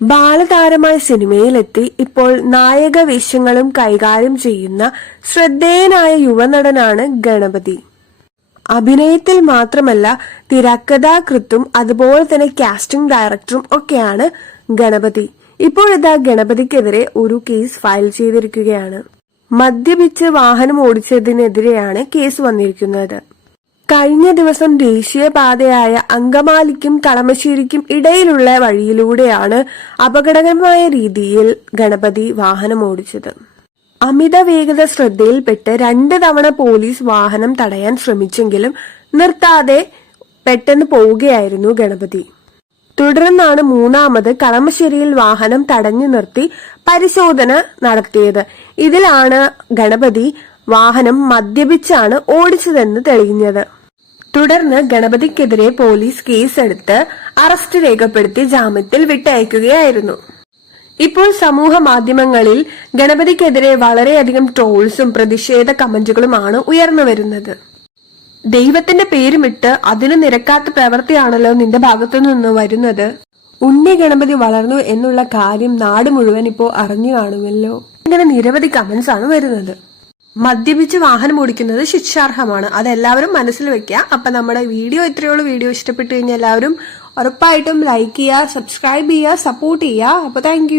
ബാലതാരമായ സിനിമയിലെത്തി ഇപ്പോൾ നായക വേഷങ്ങളും കൈകാര്യം ചെയ്യുന്ന ശ്രദ്ധേയനായ യുവനടനാണ് ഗണപതി. അഭിനയത്തിൽ മാത്രമല്ല തിരക്കഥാകൃത്തും അതുപോലെ തന്നെ കാസ്റ്റിംഗ് ഡയറക്ടറും ഒക്കെയാണ് ഗണപതി. ഇപ്പോഴിതാ ഗണപതിക്കെതിരെ ഒരു കേസ് ഫയൽ ചെയ്തിരിക്കുകയാണ്. മദ്യപിച്ച് വാഹനം ഓടിച്ചതിനെതിരെയാണ് കേസ് വന്നിരിക്കുന്നത്. കഴിഞ്ഞ ദിവസം ദേശീയപാതയായ അങ്കമാലിക്കും കളമശ്ശേരിക്കും ഇടയിലുള്ള വഴിയിലൂടെയാണ് അപകടകരമായ രീതിയിൽ ഗണപതി വാഹനം ഓടിച്ചത് അമിത വേഗത ശ്രദ്ധയിൽപ്പെട്ട് രണ്ട് തവണ പോലീസ് വാഹനം തടയാൻ ശ്രമിച്ചെങ്കിലും നിർത്താതെ പെട്ടെന്ന് പോവുകയായിരുന്നു ഗണപതി. തുടർന്നാണ് മൂന്നാമത് കളമശ്ശേരിയിൽ വാഹനം തടഞ്ഞു നിർത്തി പരിശോധന നടത്തിയത്. ഇതിലാണ് ഗണപതി വാഹനം മദ്യപിച്ചാണ് ഓടിച്ചതെന്ന് തെളിഞ്ഞത്. തുടർന്ന് ഗണപതിക്കെതിരെ പോലീസ് കേസെടുത്ത് അറസ്റ്റ് രേഖപ്പെടുത്തി ജാമ്യത്തിൽ വിട്ടയക്കുകയായിരുന്നു. ഇപ്പോൾ സമൂഹ മാധ്യമങ്ങളിൽ ഗണപതിക്കെതിരെ വളരെയധികം ട്രോൾസും പ്രതിഷേധ കമന്റുകളുമാണ് ഉയർന്നു വരുന്നത്. ദൈവത്തിന്റെ പേരുമിട്ട് അതിന് നിരക്കാത്ത പ്രവൃത്തിയാണല്ലോ നിന്റെ ഭാഗത്തു നിന്ന് വരുന്നത്. ഉണ്ണി ഗണപതി വളർന്നു എന്നുള്ള കാര്യം നാട് മുഴുവൻ ഇപ്പോ അറിഞ്ഞു കാണുമല്ലോ. ഇങ്ങനെ നിരവധി കമന്റ്സ് ആണ് വരുന്നത്. മദ്യപിച്ച് വാഹനം ഓടിക്കുന്നത് ശിക്ഷാർഹമാണ്. അതെല്ലാവരും മനസ്സിൽ വെക്കുക. അപ്പൊ നമ്മുടെ വീഡിയോ ഇത്രയുള്ള. വീഡിയോ ഇഷ്ടപ്പെട്ടു കഴിഞ്ഞാൽ എല്ലാവരും ഉറപ്പായിട്ടും ലൈക്ക് ചെയ്യുക സബ്സ്ക്രൈബ് ചെയ്യുക സപ്പോർട്ട് ചെയ്യുക. അപ്പൊ താങ്ക്